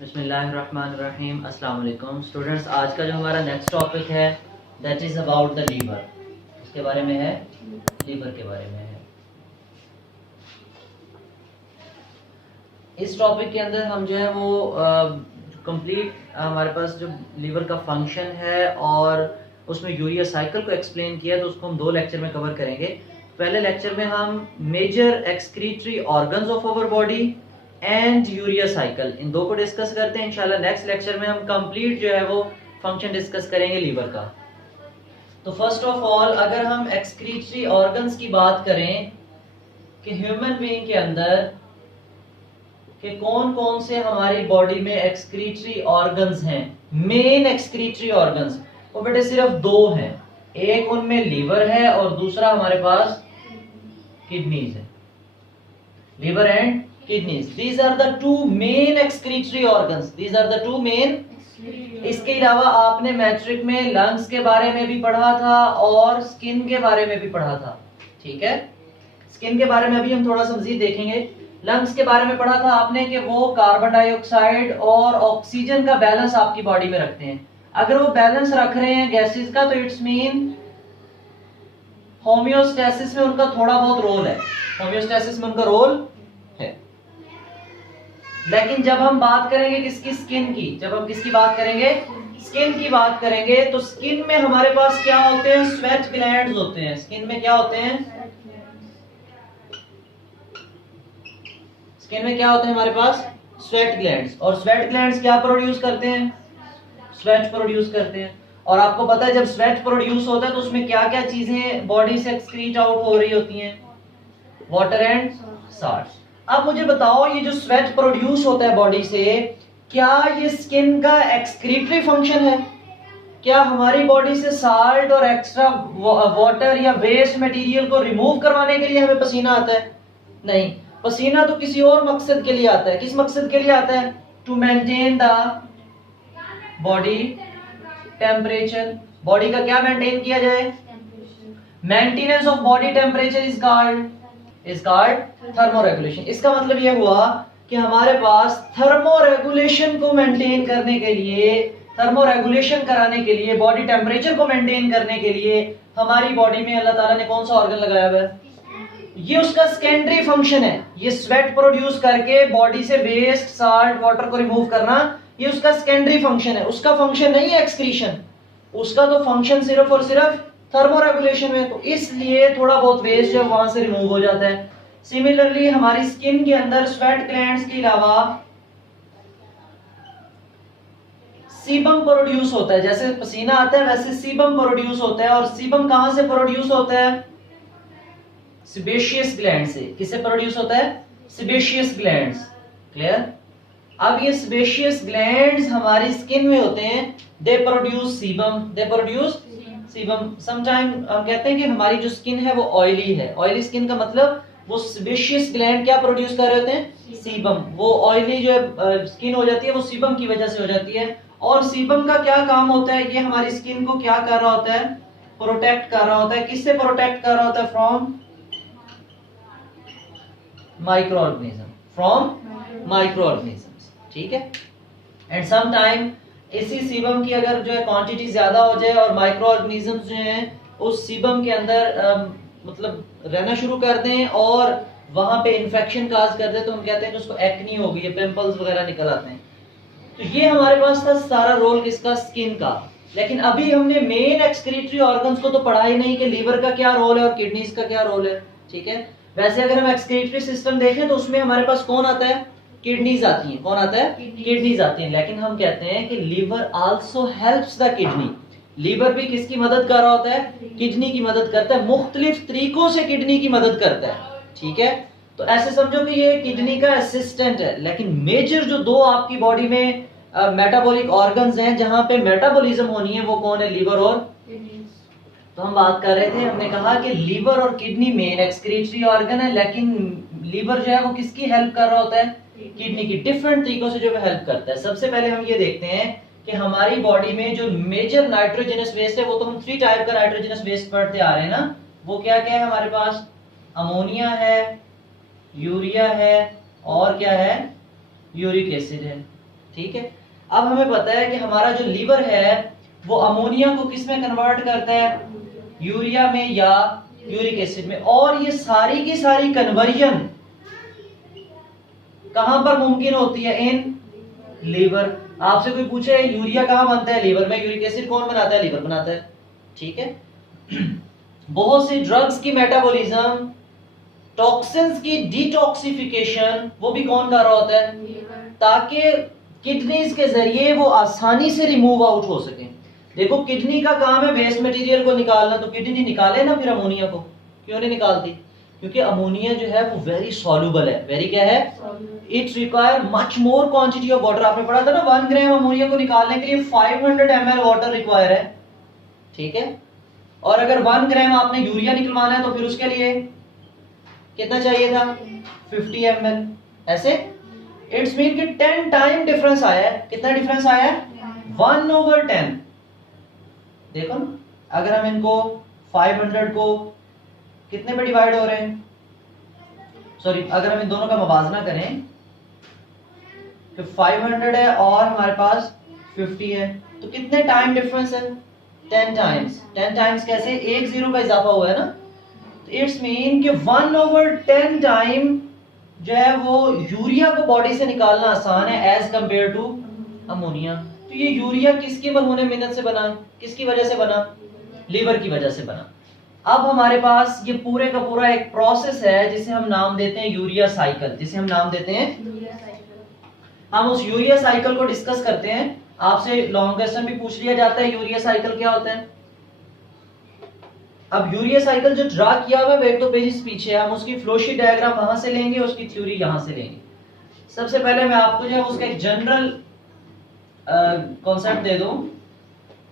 बिस्मिल्लाहिर्रहमानिर्रहीम। अस्सलाम वालेकुम स्टूडेंट्स। आज का जो हमारा नेक्स्ट टॉपिक है that is about the liver. इसके बारे में है, लीवर के बारे में है। इस टॉपिक के अंदर हम जो है वो कंप्लीट हमारे पास जो लीवर का फंक्शन है और उसमें यूरिया साइकिल को एक्सप्लेन किया, तो उसको हम 2 लेक्चर में कवर करेंगे। पहले लेक्चर में हम major excretory organs of our body and urea cycle, इन 2 को डिस्कस करते हैं। इंशाल्लाह नेक्स्ट लेक्चर में हम कंप्लीट जो है वो फंक्शन डिस्कस करेंगे लीवर का। तो फर्स्ट ऑफ ऑल अगर हम एक्सक्रीटरी ऑर्गन्स की बात करें कि ह्यूमन बीइंग के अंदर कि कौन कौन से हमारी बॉडी में एक्सक्रीटरी ऑर्गन्स हैं, मेन एक्सक्रीटरी ऑर्गन्स, वो बेटे सिर्फ 2 हैं। एक उनमें लीवर है और दूसरा हमारे पास किडनीज है। Liver and kidneys, these are the 2 main excretory organs, these are the 2 main। इसके अलावा आपने मैट्रिक में लंग्स के बारे में भी पढ़ा था और स्किन के बारे में भी पढ़ा था, ठीक है। स्किन के बारे में अभी हम थोड़ा सा मजीद देखेंगे। लंग्स के बारे में पढ़ा था आपने कि वो कार्बन डाइऑक्साइड और ऑक्सीजन का बैलेंस आपकी बॉडी में रखते हैं। अगर वो बैलेंस रख रहे हैं गैसेस का, तो इट्स मीन होम्योस्टेसिस में उनका थोड़ा बहुत रोल है, होम्योस्टेसिस में उनका रोल है। लेकिन जब हम बात करेंगे किसकी, स्किन की, जब हम किसकी बात करेंगे, स्किन की बात करेंगे, तो स्किन में हमारे पास क्या होते हैं, स्वेट ग्लैंड्स होते हैं। स्किन में क्या होते हैं, स्किन में क्या होते हैं हमारे पास, स्वेट ग्लैंड्स। और स्वेट ग्लैंड्स क्या प्रोड्यूस करते हैं, स्वेट प्रोड्यूस करते हैं। और आपको पता है जब स्वेट प्रोड्यूस होता है तो उसमें क्या क्या चीजें बॉडी से एक्सक्रीट आउट हो रही होती हैं, वाटर एंड साल्ट्स। अब मुझे बताओ ये जो स्वेट प्रोड्यूस होता है बॉडी से, क्या ये स्किन का एक्सक्रीटरी फंक्शन है? क्या हमारी बॉडी से साल्ट और एक्स्ट्रा वाटर या वेस्ट मटेरियल को रिमूव करवाने के लिए हमें पसीना आता है? नहीं, पसीना तो किसी और मकसद के लिए आता है। किस मकसद के लिए आता है? To maintain the body temperature. Body का क्या मेंटेन किया जाए? Maintenance of body temperature is called thermoregulation. इसका मतलब यह हुआ कि हमारे पास थर्मोरेगुलेशन को मेंटेन करने के लिए, थर्मोरेगुलेशन कराने के लिए, बॉडी टेम्परेचर को मेंटेन करने के लिए हमारी बॉडी में अल्लाह ताला ने कौन सा ऑर्गन लगाया हुआ है? ये उसका सेकेंडरी फंक्शन है। ये स्वेट प्रोड्यूस करके बॉडी से वेस्ट, साल्ट, वाटर को रिमूव करना, ये उसका सेकेंडरी फंक्शन है। उसका फंक्शन नहीं है एक्सक्रीशन, उसका तो फंक्शन सिर्फ और सिर्फ थर्मोरेगुलेशन में। तो इसलिए थोड़ा बहुत वेस्ट जो वहां से रिमूव हो जाता है। सिमिलरली हमारी स्किन के अंदर स्वेट ग्लैंड्स के अलावा सीबम प्रोड्यूस होता है। जैसे पसीना आता है वैसे सीबम प्रोड्यूस होता है। और सीबम कहां से प्रोड्यूस होता है? सेबेशियस ग्लैंड से। किससे प्रोड्यूस होता है? Sebaceous glands. क्लियर? अब ये सेबेशियस ग्लैंड्स हमारी स्किन में होते हैं। They produce sebum, they produce sebum. Sometime हम कहते हैं कि हमारी जो स्किन है वो ऑयली है। ऑयली स्किन का मतलब वो सेबेशियस ग्लैंड क्या प्रोड्यूस कर रहे होते हैं? सीबम। वो ऑयली जो स्किन हो जाती है वो सीबम की वजह से हो जाती है। और सीबम का क्या काम होता है? ये हमारी स्किन को क्या कर रहा होता है? प्रोटेक्ट कर रहा होता है। किससे प्रोटेक्ट कर रहा होता है? From micro organism, from micro organisms, ठीक है। एंड सम टाइम इसी सीबम की अगर जो है क्वांटिटी ज्यादा हो जाए और माइक्रो ऑर्गेनिजम्स जो हैं उस सीबम के अंदर मतलब रहना शुरू कर दें और वहां पे इन्फेक्शन काज कर दे, तो हम कहते हैं कि उसको एक्नी हो गई है, पिंपल्स वगैरह निकल आते हैं। तो ये हमारे पास था सारा रोल किसका? स्किन का। लेकिन अभी हमने मेन एक्सक्रीटरी ऑर्गन्स को तो पढ़ा ही नहीं कि लीवर का क्या रोल है और किडनीज का क्या रोल है, ठीक है। वैसे अगर हम एक्सक्रीटरी सिस्टम देखें तो उसमें हमारे पास कौन आता है? किडनीज आती हैं। कौन आता है? किडनीज आती हैं। लेकिन हम कहते हैं कि liver also helps the kidney. Liver भी किसकी मदद कर रहा होता है? किडनी की मदद करता है। मुख्तलिफ तरीकों से किडनी की मदद करता है, ठीक है। तो ऐसे समझो कि ये किडनी का असिस्टेंट है। लेकिन मेजर जो 2 आपकी बॉडी में मेटाबॉलिक ऑर्गन्स हैं जहां पे मेटाबॉलिज्म होनी है, वो कौन है? लीवर और तो हम बात कर रहे थे, हमने कहा कि लीवर और किडनी मेन एक्सक्रीटरी ऑर्गन है। लेकिन लीवर जो है वो किसकी हेल्प कर रहा होता है? किडनी की। डिफरेंट तरीकों से जो है हेल्प करता है। सबसे पहले हम ये देखते हैं कि हमारी बॉडी में जो मेजर नाइट्रोजनस वेस्ट है, वो तो हम 3 टाइप का नाइट्रोजनस वेस्ट पढ़ते आ रहे हैं ना। वो क्या क्या है हमारे पास? अमोनिया है, यूरिया है और क्या है, यूरिक एसिड है। ठीक है, अब हमें पता है कि हमारा जो लीवर है वो अमोनिया को किस में कन्वर्ट करता है, यूरिया में या यूरिक एसिड में। और ये सारी की सारी कन्वर्जन कहां पर मुमकिन होती है, इन लीवर। आपसे कोई पूछे यूरिया कहां बनता है, लीवर में। यूरिक एसिड कौन बनाता है, लीवर बनाता है। ठीक है। बहुत सी ड्रग्स की मेटाबॉलिज्म, टॉक्सिन्स की डिटॉक्सिफिकेशन वो भी कौन कर रहा होता है, ताकि किडनीज के जरिए वो आसानी से रिमूव आउट हो सके। देखो किडनी का काम है वेस्ट मटेरियल को निकालना, तो किडनी निकाले ना फिर अमोनिया को, क्यों नहीं निकालती, क्योंकि अमोनिया जो है वो वेरी सॉल्युबल है। वेरी क्या है, it require much more quantity of water. आपने पढ़ा था ना 1 ग्राम अमोनिया को निकालने के लिए 500 ml वाटर रिक्वायर है। ठीक है, और अगर 1 ग्राम आपने यूरिया निकलवाना है तो फिर उसके लिए कितना चाहिए था, 50 ml। ऐसे इट्स मीन कि 10 टाइम डिफरेंस आया है। कितना डिफरेंस आया है, 1/10। देखो ना, अगर हम इनको 500 को कितने पे डिवाइड हो रहे हैं, सॉरी अगर हम इन दोनों का मुवाजना करें तो 500 है और हमारे पास 50 है, तो कितने टाइम डिफरेंस है, 10 टाइम्स। 10 टाइम्स कैसे, एक जीरो का इजाफा हुआ है ना, तो इट्स मीन कि 1/10 टाइम जो है वो यूरिया को बॉडी से निकालना आसान है एज कंपेयर टू अमोनिया। तो ये यूरिया किसकी होने मेहनत से बना, किसकी वजह से बना, लीवर की वजह से बना। अब हमारे पास ये पूरे का पूरा एक प्रोसेस है जिसे हम नाम देते हैं यूरिया साइकिल, जिसे हम नाम देते हैं, हम उस यूरिया साइकिल को डिस्कस करते हैं। आपसे लॉन्ग क्वेश्चन भी पूछ लिया जाता है यूरिया साइकिल क्या होता है। अब यूरिया साइकिल जो ड्रा किया हुआ है 1-2 पेजेस पीछे, हम उसकी फ्लोशीट डायग्राम वहां से लेंगे, उसकी थ्योरी यहां से लेंगे। सबसे पहले मैं आपको जो है उसका एक जनरल कॉन्सेप्ट दे दूं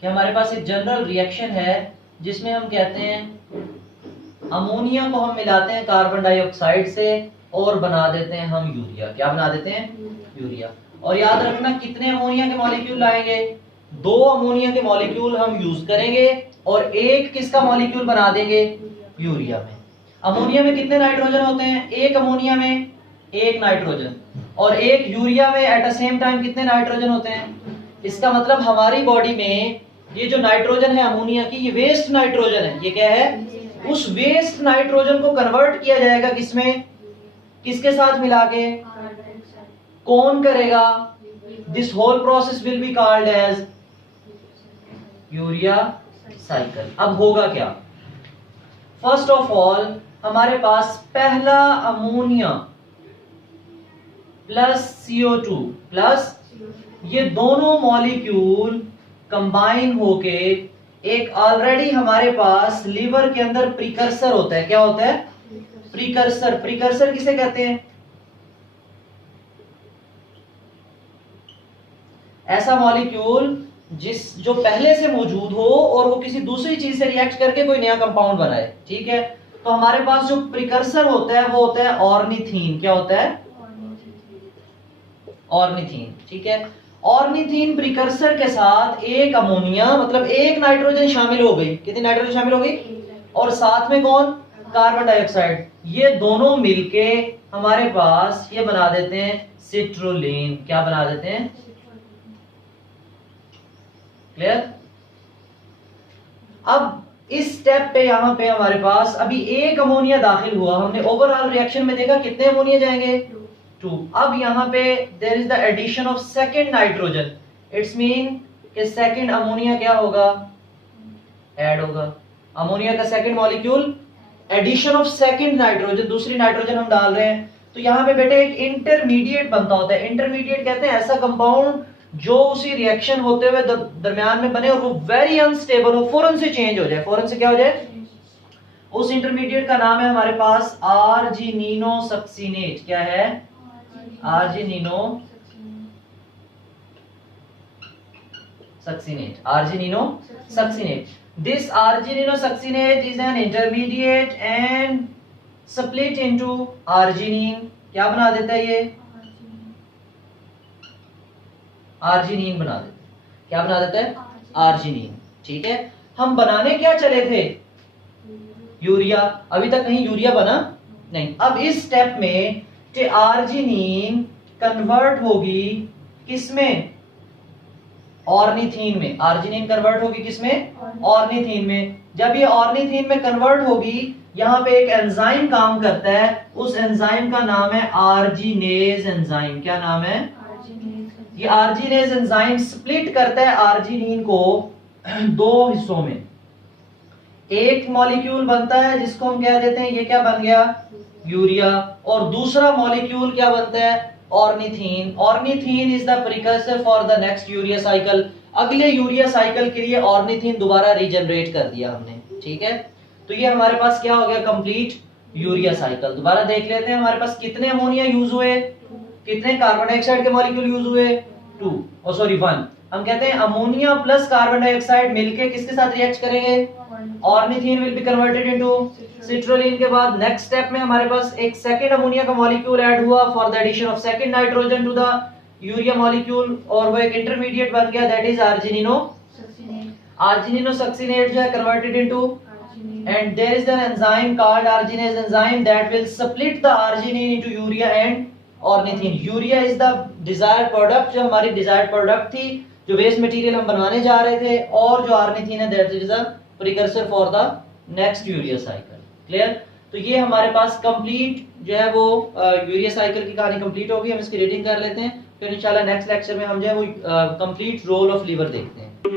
कि हमारे पास एक जनरल रिएक्शन है जिसमें हम कहते हैं अमोनिया को हम मिलाते हैं कार्बन डाइऑक्साइड से और बना देते हैं हम यूरिया। क्या बना देते हैं, यूरिया। और याद रखना कितने अमोनिया के मॉलिक्यूल लाएंगे, 2 अमोनिया के मॉलिक्यूल हम यूज करेंगे और एक किसका मॉलिक्यूल बना देंगे, यूरिया में। अमोनिया में कितने नाइट्रोजन होते हैं, एक अमोनिया में 1 नाइट्रोजन, और एक यूरिया में एट द सेम टाइम कितने नाइट्रोजन होते हैं। इसका मतलब हमारी बॉडी में ये जो नाइट्रोजन है अमोनिया की, ये वेस्ट नाइट्रोजन है। ये क्या है, उस वेस्ट नाइट्रोजन को कन्वर्ट किया जाएगा किसमें, किसके साथ मिला के, कौन करेगा, this whole process will be called as urea cycle. अब होगा क्या, फर्स्ट ऑफ ऑल हमारे पास पहला अमोनिया प्लस CO2 प्लस ये दोनों मॉलिक्यूल कंबाइन होके एक ऑलरेडी हमारे पास लीवर के अंदर प्रीकर्सर होता है। क्या होता है, प्रीकर्सर। प्रीकर्सर किसे कहते हैं, ऐसा मॉलिक्यूल जो पहले से मौजूद हो और वो किसी दूसरी चीज से रिएक्ट करके कोई नया कंपाउंड बनाए। ठीक है, तो हमारे पास जो प्रीकर्सर होता है वो होता है ऑर्निथीन। क्या होता है, ऑर्निथीन। ठीक है, ऑर्निथीन प्रीकर्सर के साथ एक अमोनिया, मतलब एक नाइट्रोजन शामिल हो गई। कितनी नाइट्रोजन शामिल हो गई, और साथ में कौन, कार्बन डाइऑक्साइड। ये दोनों मिलके हमारे पास ये बना देते हैं सिट्रोलिन। क्या बना देते हैं, क्लियर। अब इस स्टेप पे यहां पे हमारे पास अभी एक अमोनिया दाखिल हुआ। हमने ओवरऑल रिएक्शन में देखा कितने अमोनिया जाएंगे, 2। अब यहां पे there is the addition of second nitrogen. It's mean कि सेकंड अमोनिया क्या होगा, ऐड होगा। अमोनिया का second molecule, addition of second nitrogen, दूसरी नाइट्रोजन हम डाल रहे हैं, तो यहां पे बेटे एक इंटरमीडिएट बनता होता है। इंटरमीडिएट कहते हैं ऐसा कंपाउंड जो उसी रिएक्शन होते हुए दरमियान में बने और वो वेरी अनस्टेबल हो, फौरन से चेंज हो जाए। फौरन से क्या हो जाए, उस इंटरमीडिएट का नाम है हमारे पास आर्जिनिनो सक्सिनेट। क्या है, argininosuccinate. Argininosuccinate. This argininosuccinate is an intermediate and split into arginine. क्या बना देता है ये, आर्जिनिन बना देता है। क्या बना देता है, आर्जिनिन। ठीक है, हम बनाने क्या चले थे, यूरिया, अभी तक कहीं यूरिया बना नहीं। अब इस स्टेप में कि आर्जिनिन कन्वर्ट होगी किसमें, ऑर्निथीन में। आर्जिनिन कन्वर्ट होगी किसमें, ऑर्निथीन में। जब ये ऑर्निथीन में कन्वर्ट होगी, यहाँ पे एक एंजाइम काम करता है, उस एंजाइम का नाम है आर्जिनेज एंजाइम। क्या नाम है, ये आर्जिनेज एंजाइम स्प्लिट करता है आर्जिनिन को दो हिस्सों में। एक मॉलिक्यूल बनता है जिसको हम कह देते हैं, ये क्या बन गया, यूरिया, और दूसरा मॉलिक्यूल क्या बनता है, ornithine. Ornithine is the precursor for the next urea cycle. अगले यूरिया साइकिल के लिए ऑर्निथीन दोबारा रीजनरेट कर दिया हमने, ठीक है। तो ये हमारे पास क्या हो गया, कंप्लीट यूरिया साइकिल। दोबारा देख लेते हैं हमारे पास कितने अमोनिया यूज हुए, कितने कार्बन डाइऑक्साइड के मॉलिक्यूल यूज हुए, 2, और सॉरी 1। हम कहते हैं अमोनिया प्लस कार्बन डाइऑक्साइड मिलके किसके साथ रिएक्ट करेंगे, ornithine will be converted into citrulline. के बाद नेक्स्ट स्टेप में हमारे पास एक सेकंड अमोनिया का मॉलिक्यूल ऐड हुआ for the addition of second nitrogen to the urea molecule, और वो एक इंटरमीडिएट बन गया, that is arginino. Argininosuccinate जो है converted into, and there is an enzyme called arginase enzyme that will split the arginine into urea and ornithine. urea is the desired product, जो हमारी desired product थी, जो waste material हम बनवाने जा रहे थे, और जो ऑर्निथीन है that is a precursor for the next urea cycle. clear? तो ये हमारे पास कंप्लीट जो है वो यूरिया साइकिल की कहानी कंप्लीट होगी। हम इसकी रीडिंग कर लेते हैं, फिर इंशाल्लाह नेक्स्ट लेक्चर में हम जो है वो कंप्लीट रोल ऑफ लीवर देखते हैं।